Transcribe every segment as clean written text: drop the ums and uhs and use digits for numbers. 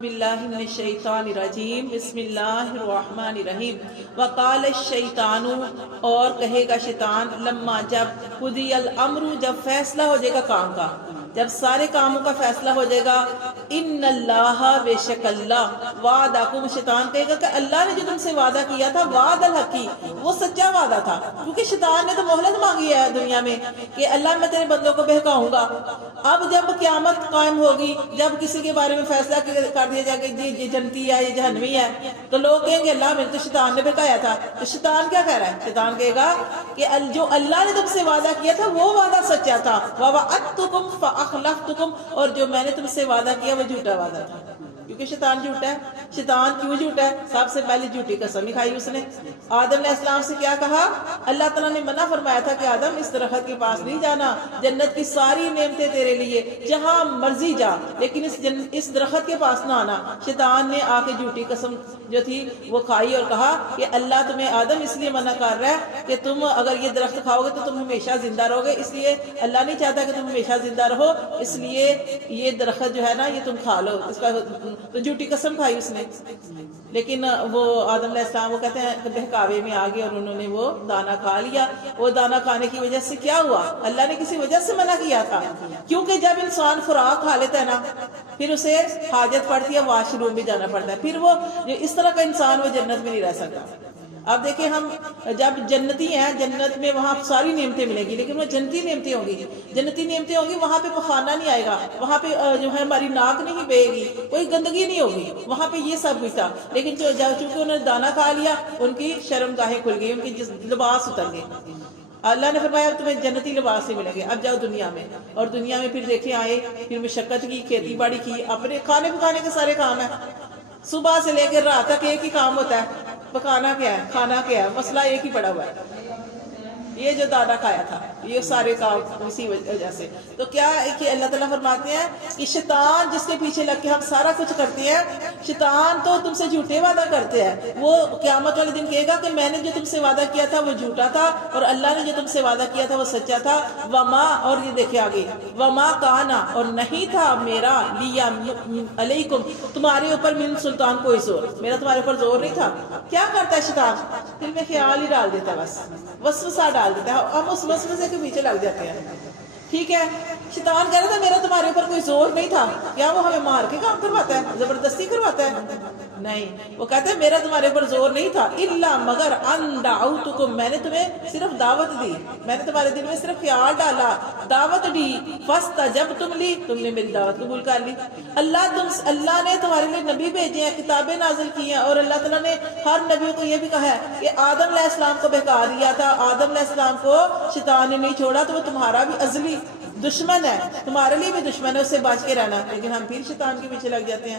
باللہ من الشیطان الرجیم بسم اللہ الرحمن الرحیم وقال الشیطان اور کہے گا شیطان لما جب قضی الامر جب فیصلہ ہو جائے گا کام کا، جب سارے کاموں کا فیصلہ ہو جائے گا، ان اللہ بے شک اللہ وعدکم شیطان کہے گا کہ اللہ نے جو تم سے وعدہ کیا تھا وعد الحقی وہ سچا وعدہ تھا، کیونکہ شیطان نے تو مہلت مانگی ہے دنیا میں کہ اللہ میں تیرے بندوں کو بہکاؤں گا۔ اب جب قیامت قائم ہوگی، جب کسی کے بارے میں فیصلہ کر دیا جائے گا یہ جنتی ہے یہ جہنمی ہے، تو لوگ کہیں گے اللہ میرے تو شیطان نے بہکایا تھا۔ تو شیطان کیا کہہ رہا ہے؟ شیطان کہے گا کہ جو اللہ نے تم سے وعدہ کیا تھا وہ وعدہ سچا تھا، وَوَعَدتُكُمْ فَأَخْلَفْتُكُمْ اور جو میں نے تم سے وعدہ کیا وہ جھوٹا وعدہ تھا، کیونکہ شیطان جھوٹا ہے۔ شیطان کیوں جھوٹا ہے؟ سب سے پہلے جھوٹی قسم ہی کھائی اس نے۔ آدم علیہ السلام سے کیا کہا؟ اللہ تعالیٰ نے منع فرمایا تھا کہ آدم اس درخت کے پاس نہیں جانا، جنت کی ساری نعمتیں تیرے لیے، جہاں مرضی جا، لیکن اس درخت کے پاس نہ آنا۔ شیطان نے آ کے جھوٹی قسم جو تھی وہ کھائی اور کہا کہ اللہ تمہیں آدم اس لیے منع کر رہا ہے کہ تم اگر یہ درخت کھاؤ گے تو تم ہمیشہ زندہ رہو گے، اس لیے اللہ نہیں چاہتا کہ تم ہمیشہ زندہ رہو، اس لیے یہ درخت جو ہے نا یہ تم کھا لو۔ اس کا تو جھوٹی قسم کھائی اس نے، لیکن وہ آدم علیہ السلام وہ کہتے ہیں کہ بہکاوے میں آ گئے اور انہوں نے وہ دانا کھا لیا۔ وہ دانا کھانے کی وجہ سے کیا ہوا؟ اللہ نے کسی وجہ سے منع کیا تھا، کیونکہ جب انسان خوراک کھا لیتا ہے نا پھر اسے حاجت پڑتی ہے، واش روم بھی جانا پڑتا ہے، پھر وہ جو اس طرح کا انسان وہ جنت میں نہیں رہ سکتا۔ اب دیکھیں ہم جب جنتی ہیں، جنت میں وہاں ساری نعمتیں ملیں گی، لیکن وہ جنتی نعمتیں ہوں گی، جنتی نعمتیں ہوں گی، وہاں پہ پخانا نہیں آئے گا، وہاں پہ جو ہے ہماری ناک نہیں بہے گی، کوئی گندگی نہیں ہوگی، وہاں پہ یہ سب کچھ تھا۔ لیکن چونکہ انہوں نے دانا کھا لیا ان کی شرم گاہیں کھل گئی، ان کی لباس اتر گئے۔ اللہ نے فرمایا اب تمہیں جنتی لباس سے ملیں گے، اب جاؤ دنیا میں، اور دنیا میں پھر دیکھیں آئے، پھر مشقت کی، کھیتی باڑی کی، اپنے کھانے پکانے کے سارے کام ہیں، صبح سے لے کر رات تک ایک ہی کام ہوتا ہے، پکانا کیا ہے، کھانا کیا ہے، مسئلہ ایک ہی پڑا ہوا ہے، یہ جو دانا کھایا تھا یہ سارے کام اسی وجہ سے۔ تو کیا ہے کہ اللہ تعالیٰ فرماتے ہیں کہ شیطان جس کے پیچھے لگ کے ہم سارا کچھ کرتے ہیں، شیطان تو تم سے جھوٹے وعدہ کرتے ہیں، وہ قیامت والے دن کہے گا کہ میں نے جو تم سے وعدہ کیا تھا وہ جھوٹا تھا اور اللہ نے جو تم سے وعدہ کیا تھا وہ سچا تھا۔ وما اور یہ دیکھیں آگے، وما کانا اور نہیں تھا میرا، لیا علیکم تمہارے اوپر من سلطان کوئی زور، میرا تمہارے اوپر زور نہیں تھا۔ کیا کرتا ہے شیطان؟ دل میں خیال ہی ڈال دیتا ہے، بس وسوسہ ڈال دیتا ہے، ہم اس وسوسے کے پیچھے لگ جاتے ہیں۔ ٹھیک ہے، شیطان کہہ رہا تھا میرا تمہارے اوپر کوئی زور نہیں تھا، کیا وہ ہمیں مار کے کام کرواتا ہے، زبردستی کرواتا ہے؟ نہیں، وہ کہتے ہیں میرا تمہارے اوپر زور نہیں تھا، الا مگر ان دعوتکم میں نے تمہیں صرف دعوت دی، میں نے تمہارے دل میں صرف خیال ڈالا، دعوت دی، فاستجبتم لی تم نے میری دعوت قبول کر لی۔ اللہ نے تمہارے لیے نبی بھیجے ہیں، کتابیں نازل کی ہیں، اور اللہ تعالیٰ نے ہر نبی کو یہ بھی کہا ہے کہ آدم علیہ السلام کو بہکا دیا تھا، آدم علیہ السلام کو شیطان نے نہیں چھوڑا، تو وہ تمہارا بھی ازلی دشمن ہے، تمہارے لیے بھی دشمن ہے، اس سے بچ کے رہنا۔ لیکن ہم پھر شیطان کے پیچھے لگ جاتے ہیں۔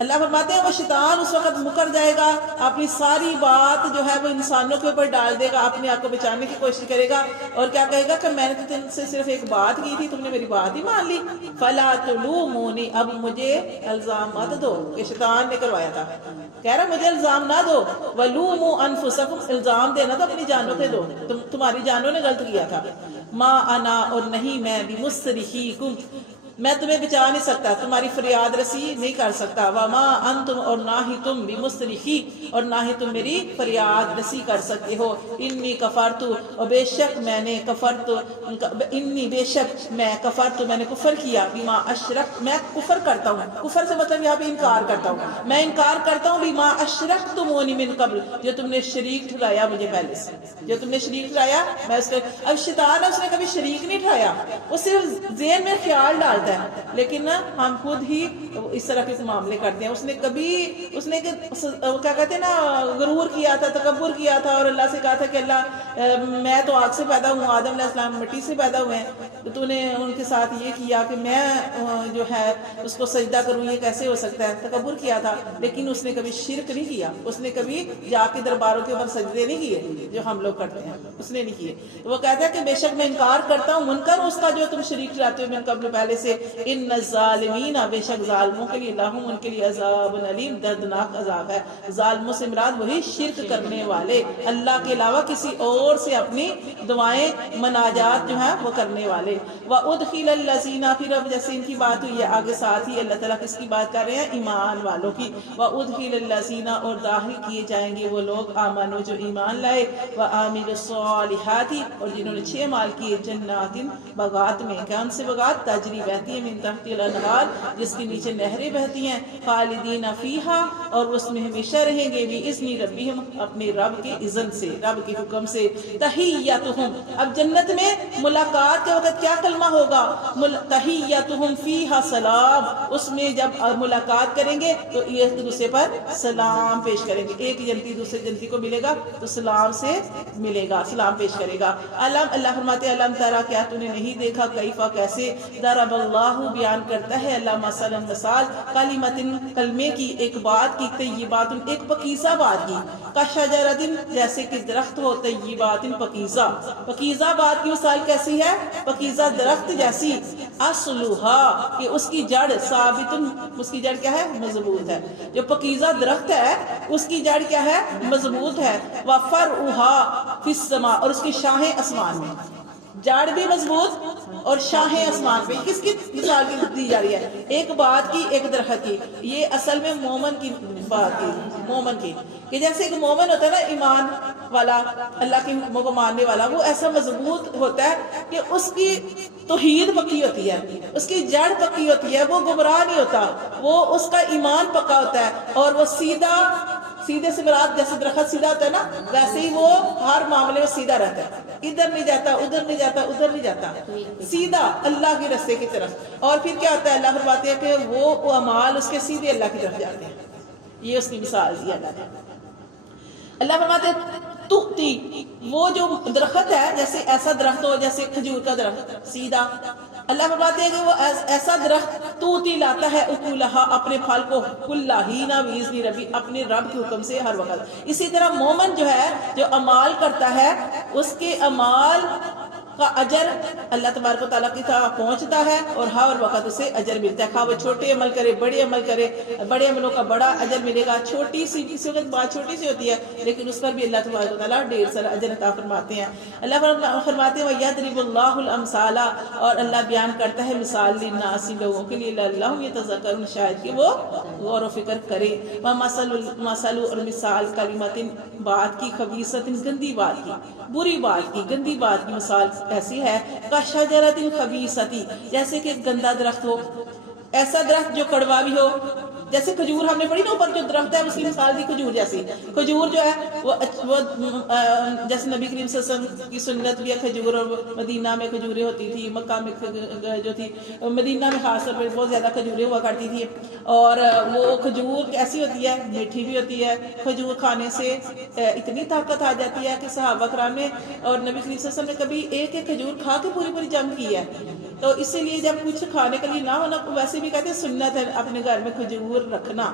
اللہ فرماتے ہیں وہ شیطان اس وقت مکر جائے گا، اپنی ساری بات جو ہے وہ انسانوں کے اوپر ڈال دے گا، اپنے آپ کو بچانے کی کوشش کرے گا، اور کیا کہے گا کہ میں نے تو تم سے صرف ایک بات کی تھی، تم نے میری بات ہی مان لی، فلا تلومونی اب مجھے الزام مت دو، کہ شیطان نے کروایا تھا، کہہ رہا مجھے الزام نہ دو، ولوموا انفسکم الزام دینا تو اپنی جانوں سے دو، تمہاری جانوں نے غلط کیا تھا، ما انا اور نہیں میں بمصرخیکم میں تمہیں بچا نہیں سکتا، تمہاری فریاد رسی نہیں کر سکتا، وما انتم اور نہ ہی تم بمصرخی اور نہ ہی تم میری فریاد رسی کر سکتے ہو، انی کفرت اور بے شک میں نے کفرت، انی بے شک میں کفرت میں نے کفر کیا، بما اشرک میں کفر کرتا ہوں، کفر سے مطلب یہاں پہ انکار کرتا ہوں، میں انکار کرتا ہوں، بما اشرکتمونی من قبل جو تم نے شریک ٹھہرایا مجھے پہلے سے، جو تم نے شریک ٹھہرایا میں اس کے، اب شیطان ہے اس نے کبھی شریک نہیں ٹھہرایا، وہ صرف ذہن میں خیال ڈالتا ہے، لیکن ہم خود ہی اس طرح کے معاملے کرتے ہیں۔ اس نے کیا کہتے ہیں نا غرور کیا تھا، تکبر کیا تھا، اور اللہ سے کہا تھا کہ اللہ میں تو آگ سے پیدا ہوں، آدم علیہ السلام مٹی سے پیدا ہوئے ہیں، تو نے ان کے ساتھ یہ کیا کہ میں جو ہے اس کو سجدہ کروں، یہ کیسے ہو سکتا ہے، تکبر کیا تھا، لیکن اس نے کبھی شرک نہیں کیا، اس نے کبھی جا کے درباروں کے اوپر سجدے نہیں کیے جو ہم لوگ کرتے ہیں، اس نے نہیں کیے۔ وہ کہتا ہے کہ بے شک میں انکار کرتا ہوں، منکر اس کا جو تم شریک ٹھہراتے ہو من قبل پہلے سے، ان الظالمین بے شک ظالموں کے لیے، لہم ان کے لیے عذاب علیم دردناک عذاب ہے۔ ظالموں سے مراد وہی شرک کرنے والے، اللہ کے علاوہ کسی اور سے اپنی دعائیں مناجات جو ہیں وہ کرنے والے۔ وَأُدْخِلَ الَّذِينَ، پھر اب جیسے ان کی بات ہوئی ہے آگے ساتھ ہی اللہ تعالیٰ کس کی بات کر رہے ہیں؟ ایمان والوں کی. وَأُدْخِلَ الَّذِينَ، اور داخل کیے جائیں گے وہ لوگ آمنوا جو ایمان لائے، وَعَمِلُوا الصَّالِحَاتِ، اور جنہوں نے اچھے اعمال کیے، جنات باغات میں. کون سے باغات؟ تجری بہتی ہیں من تحت الانہار، جس کے نیچے نہریں بہتی ہیں، خالدین فیہا، اور اس میں ہمیشہ رہیں گے، بِإِذْنِ ربہم، اپنے رب کے اذن سے، رب کے حکم سے. تحیتہم، اب جنت میں ملاقات کے وقت کیا کلمہ ہوگا؟ تحیتہم فیہا سلام، اس میں جب ملاقات کریں گے تو ایک دوسرے پر سلام پیش کریں گے. ایک جنتی دوسرے جنتی کو ملے گا تو سلام سے ملے گا، سلام پیش کرے گا. اللہ فرماتے ہیں علم ترا، کیا تو نے نہیں دیکھا، کیفا کیسے، ضرب اللہ بیان کرتا ہے اللہ مثلا مثال، کلمۃ کلمے کی، ایک بات کی، طیبات ایک پکیزہ بات کی، کشجرۃ جیسے کہ درخت ہو، طیبات پکیزہ. پکیزہ بات کی مثال کیسی ہے؟ پکیزہ درخت جیسی، اصلھا کہ اس کی جڑ، ثابت اس کی جڑ کیا ہے؟ مضبوط ہے. جو پکیزہ درخت ہے اس کی جڑ کیا ہے؟ مضبوط ہے. وفرعھا فی السماء، اور اس کی شاخیں آسمان میں. جڑ بھی مضبوط اور شاخیں آسمان پہ. کس کی مثال کی دی جا رہی ہے؟ ایک بات کی، ایک درخت کی. یہ اصل میں مومن کی بات کی، مومن کی، کہ جیسے ایک مومن ہوتا ہے نا، ایمان والا، اللہ کے حکموں کو ماننے والا، وہ ایسا مضبوط ہوتا ہے کہ اس کی توحید پکی ہوتی ہے، اس کی جڑ پکی ہوتی ہے، وہ گمراہ نہیں ہوتا، وہ اس کا ایمان پکا ہوتا ہے، اور وہ سیدھے سے مراد جیسے درخت سیدھا ہوتا ہے نا، ویسے ہی وہ ہر معاملے میں سیدھا رہتا ہے، ادھر نہیں جاتا، ادھر نہیں جاتا، ادھر نہیں جاتا، سیدھا اللہ کے راستے کی طرف. اور پھر کیا ہوتا ہے؟ اللہ فرماتے ہیں کہ وہ اعمال اس کے سیدھے اللہ کی طرف جاتے ہیں. یہ اس کی مثال دی اللہ نے. اللہ فرماتے ہیں تُؤْتِي، وہ جو درخت ہے، جیسے ایسا درخت ہو جیسے کھجور کا درخت سیدھا. اللہ فرماتے ہیں کہ وہ ایسا درخت تُؤْتِي لاتا ہے اکلھا، اپنے پھل کو، کل حین بِإِذْنِ ربی، اپنے رب کے حکم سے ہر وقت. اسی طرح مومن جو ہے، جو اعمال کرتا ہے، اس کے اعمال کا اجر اللہ تبارک و تعالیٰ کی طرف پہنچتا ہے، اور ہر وقت اسے اجر ملتا ہے. خواہ وہ چھوٹے عمل کرے، بڑے عمل کرے، بڑے عملوں کا بڑا اجر ملے گا. چھوٹی سی کسی وقت بات چھوٹی سی ہوتی ہے لیکن اس پر بھی اللہ تبارک و تعالیٰ ڈھیر سارا اجر عطا فرماتے ہیں. اللہ فرماتے ہیں وَيَضْرِبُ اللَّهُ الْأَمْثَالَ، اور اللہ بیان کرتا ہے مثال للناس، لوگوں کے لیے، لعلہم یتذکرون، شاید کہ وہ غور و فکر کرے. وَمَثَلُ، اور مثال، کلمۃ بات کی، خبیثۃ گندی بات کی، بری بات کی، گندی بات کی مثال ایسی ہے، کشجرۃ خبیثۃ، جیسے کہ گندا درخت ہو، ایسا درخت جو کڑوا بھی ہو. جیسے کھجور ہم نے پڑھی نا اوپر، جو درخت ہے اس کی مثال دی کھجور جیسی. کھجور جو ہے وہ جیسے نبی کریم صلی اللہ علیہ وسلم کی سنت بھی ہے کھجور، اور مدینہ میں کھجوریں ہوتی تھی، مکہ میں جو تھی، مدینہ میں خاص طور پر بہت زیادہ کھجوریں ہوا کرتی تھی. اور وہ کھجور کیسی ہوتی ہے؟ میٹھی بھی ہوتی ہے. کھجور کھانے سے اتنی طاقت آ جاتی ہے کہ صحابہ کرام نے اور نبی کریم صلی اللہ علیہ وسلم نے کبھی ایک ایک کھجور کھا کے پوری جنگ کی ہے. تو اسی لیے جب کچھ کھانے کے لیے نہ ہونا، ویسے بھی کہتے ہیں سنت ہے اپنے گھر میں کھجور رکھنا.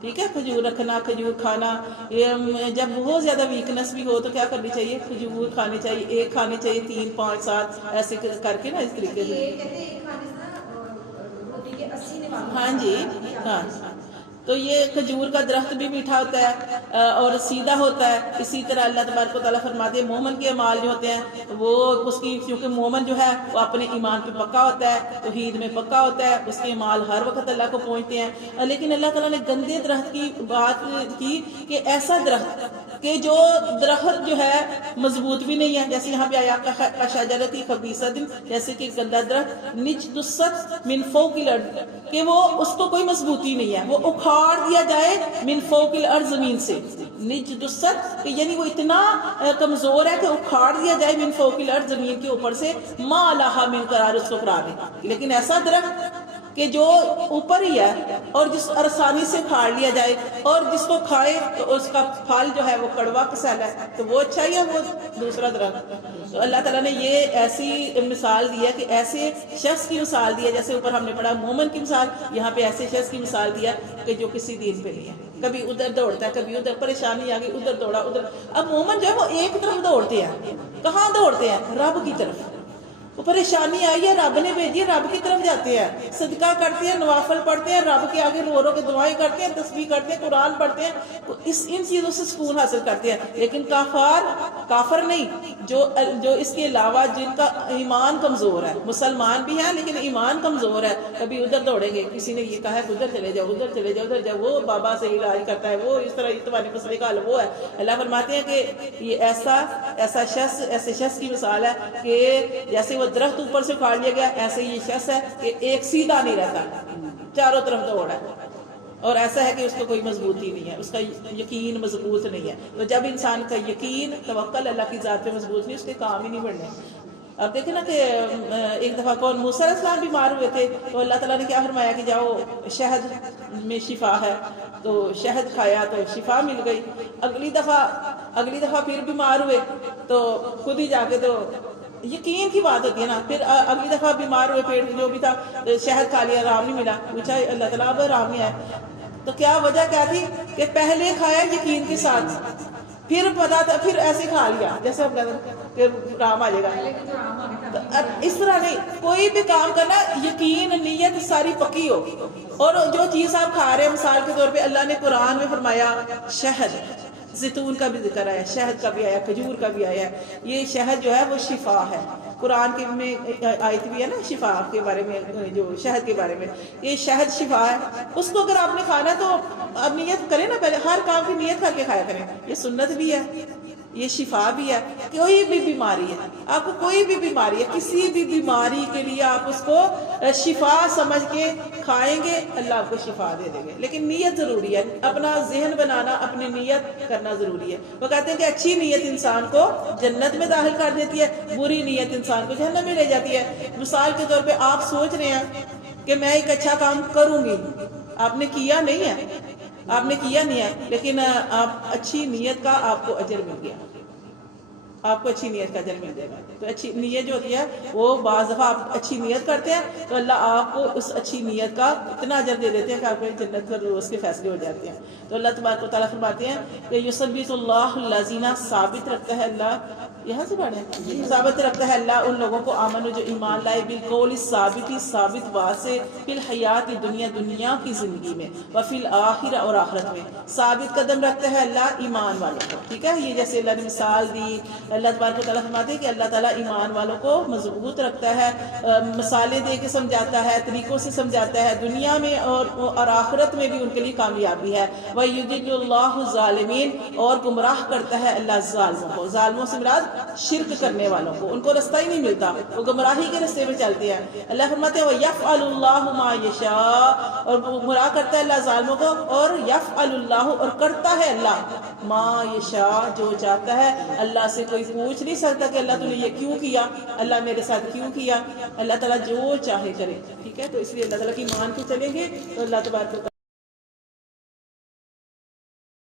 ٹھیک ہے، کھجور رکھنا، کھجور کھانا. جب بہت زیادہ ویکنس بھی ہو تو کیا کرنی چاہیے؟ کھجور کھانی چاہیے. ایک کھانی چاہیے، 3 5 7 ایسے کر کے نا، اس طریقے سے. ہاں جی، ہاں. تو یہ کھجور کا درخت بھی میٹھا ہوتا ہے اور سیدھا ہوتا ہے. اسی طرح اللہ تبارک و تعالیٰ فرماتے ہیں مومن کے اعمال جو ہوتے ہیں وہ اس کی، کیونکہ مومن جو ہے وہ اپنے ایمان پہ پکا ہوتا ہے، توحید میں پکا ہوتا ہے، اس کے اعمال ہر وقت اللہ کو پہنچتے ہیں. لیکن اللہ تعالیٰ نے گندے درخت کی بات کی کہ ایسا درخت کہ جو درخت جو ہے مضبوط بھی نہیں ہے، جیسے یہاں پہ آیا کشجرۃ خبیثۃ، جیسے کہ گندا درخت، نجدست من فوق الارض، کہ وہ اس کو کوئی مضبوطی نہیں ہے، وہ اکھاڑ دیا جائے من فوق الارض، زمین سے. نجدست یعنی وہ اتنا کمزور ہے کہ اکھاڑ دیا جائے من فوق الارض، زمین کے اوپر سے، ما لہا من قرار، اس کو قرار دے. لیکن ایسا درخت کہ جو اوپر ہی ہے اور جس آسانی سے کھاڑ لیا جائے، اور جس کو کھائے تو اس کا پھل جو ہے وہ کڑوا کسیلا ہے، تو وہ اچھا ہی ہے وہ دوسرا درخت. تو اللہ تعالیٰ نے یہ ایسی مثال دی ہے کہ ایسے شخص کی مثال دی ہے، جیسے اوپر ہم نے پڑھا مومن کی مثال، یہاں پہ ایسے شخص کی مثال دیا کہ جو کسی دین پہ نہیں ہے، کبھی ادھر دوڑتا ہے، کبھی ادھر، پریشانی آ گئی ادھر دوڑا ادھر. اب مومن جو ہے وہ ایک طرف دوڑتے ہیں. کہاں دوڑتے ہیں؟ رب کی طرف. وہ پریشانی آئی ہے، رب نے بھیجی ہے، رب کی طرف جاتے ہیں، صدقہ کرتے ہیں، نوافل پڑھتے ہیں، رب کے آگے رو رو کے دعائیں کرتے ہیں، تسبیح کرتے ہیں، قرآن پڑھتے ہیں، تو ان چیزوں سے سکون حاصل کرتے ہیں۔ لیکن کافر نہیں، جو اس کے علاوہ جن کا ایمان کمزور ہے، مسلمان بھی ہیں لیکن ایمان کمزور ہے، کبھی ادھر دوڑیں گے، کسی نے یہ کہا ہے ادھر چلے جاؤ، ادھر چلے جاؤ، ادھر جاؤ، وہ بابا سے علاج کرتا ہے، وہ اس طرح تمہارے مسئلے کا حل وہ ہے۔ اللہ فرماتے ہیں کہ یہ ایسے شخص کی مثال ہے کہ جیسے وہ درخت اوپر سے اکھاڑ لیا گیا، ایسے یہ شخص ہے کہ ایک سیدھا نہیں رہتا، چاروں طرف دوڑ ہے، اور ایسا ہے کہ اس کو کوئی مضبوطی نہیں ہے، اس کا یقین مضبوط نہیں ہے۔ تو جب انسان کا یقین توکل اللہ کی ذات پہ مضبوط نہیں، اس کے کام ہی نہیں بڑھنے۔ اب دیکھیں نا کہ ایک دفعہ کون موسیٰ علیہ السلام بیمار ہوئے تھے، تو اللہ تعالیٰ نے کیا فرمایا کہ جاؤ شہد میں شفا ہے، تو شہد کھایا تو شفا مل گئی۔ اگلی دفعہ پھر بیمار ہوئے تو خود ہی جا کے، تو یقین کی بات ہوتی ہے نا، پھر اگلی دفعہ بیمار ہوئے، پیٹ جو بھی تھا، شہد کھا لیا، آرام نہیں ملا، پوچھا اللہ تعالیٰ اب آرام نہیں آیا، تو کیا وجہ کیا تھی کہ پہلے کھایا یقین کے ساتھ، پھر پتا تھا، پھر ایسے کھا لیا جیسے کہ رام آ جائے گا۔ اس طرح نہیں، کوئی بھی کام کرنا یقین نیت ساری پکی ہو، اور جو چیز آپ کھا رہے ہیں، مثال کے طور پہ اللہ نے قرآن میں فرمایا شہد، زیتون کا بھی ذکر آیا، شہد کا بھی آیا، کھجور کا بھی آیا، یہ شہد جو ہے وہ شفا ہے۔ قرآن کے میں آیت بھی ہے نا شفا کے بارے میں، جو شہد کے بارے میں، یہ شہد شفا ہے، اس کو اگر آپ نے کھانا تو اب نیت کریں نا، پہلے ہر کام کی نیت کر کے کھایا کریں، یہ سنت بھی ہے، یہ شفا بھی ہے۔ کوئی بھی بیماری ہے، آپ کو کوئی بھی بیماری ہے، کسی بھی بیماری کے لیے آپ اس کو شفا سمجھ کے کھائیں گے، اللہ آپ کو شفا دے دیں گے، لیکن نیت ضروری ہے، اپنا ذہن بنانا، اپنی نیت کرنا ضروری ہے۔ وہ کہتے ہیں کہ اچھی نیت انسان کو جنت میں داخل کر دیتی ہے، بری نیت انسان کو جہنم میں لے جاتی ہے۔ مثال کے طور پہ آپ سوچ رہے ہیں کہ میں ایک اچھا کام کروں گی، آپ نے کیا نہیں ہے، لیکن آپ اچھی نیت کا آپ کو اجر مل گیا، آپ کو اچھی نیت کا اجر مل جائے گا۔ تو اچھی نیت جو ہوتی ہے وہ بعض دفعہ آپ اچھی نیت کرتے ہیں تو اللہ آپ کو اس اچھی نیت کا اتنا اجر دے دیتے ہیں کہ آپ کو جنت پر روز کے فیصلے ہو جاتے ہیں۔ تو اللہ تبارک و تعالیٰ فرماتے ہیں کہ یثبت اللہ الذین، ثابت رکھتا ہے اللہ، یہاں سے پڑھیں، ثابت رکھتا ہے اللہ ان لوگوں کو آمنو جو ایمان لائے، بالقول ثابت بات سے، فی الحیات دنیا کی زندگی میں، وفی الآخرہ اور آخرت میں، ثابت قدم رکھتا ہے اللہ ایمان والوں کو، ٹھیک ہے۔ یہ جیسے اللہ نے مثال دی، اللہ تبارک و تعالیٰ فرماتے ہیں کہ اللہ تعالیٰ ایمان والوں کو مضبوط رکھتا ہے، مثالیں دے کے سمجھاتا ہے، طریقوں سے سمجھاتا ہے، دنیا میں اور آخرت میں بھی ان کے لیے کامیابی ہے۔ وَيُضِلُّ اللَّهُ الظَّالِمِينَ، اور گمراہ کرتا ہے اللہ ظالموں کو، ظالموں سے مراد شرک کرنے والوں کو، ان کو رستہ ہی نہیں ملتا، وہ گمراہی کے رستے میں چلتے ہیں۔ اللہ فرماتے ہیں وَيَفْعَلُ اللَّهُ مَا يَشَاءُ، اور گمراہ کرتا ہے اللہ ظالموں کو، اور يَفْعَلُ اللَّهُ، اور کرتا ہے اللہ ما یشاء، جو چاہتا ہے۔ اللہ سے کوئی پوچھ نہیں سکتا کہ اللہ تو نے یہ کیوں کیا، اللہ میرے ساتھ کیوں کیا، اللہ تعالیٰ جو چاہے کرے، ٹھیک ہے۔ تو اس لیے اللہ تعالیٰ کی مان کے چلیں گے تو اللہ تبارک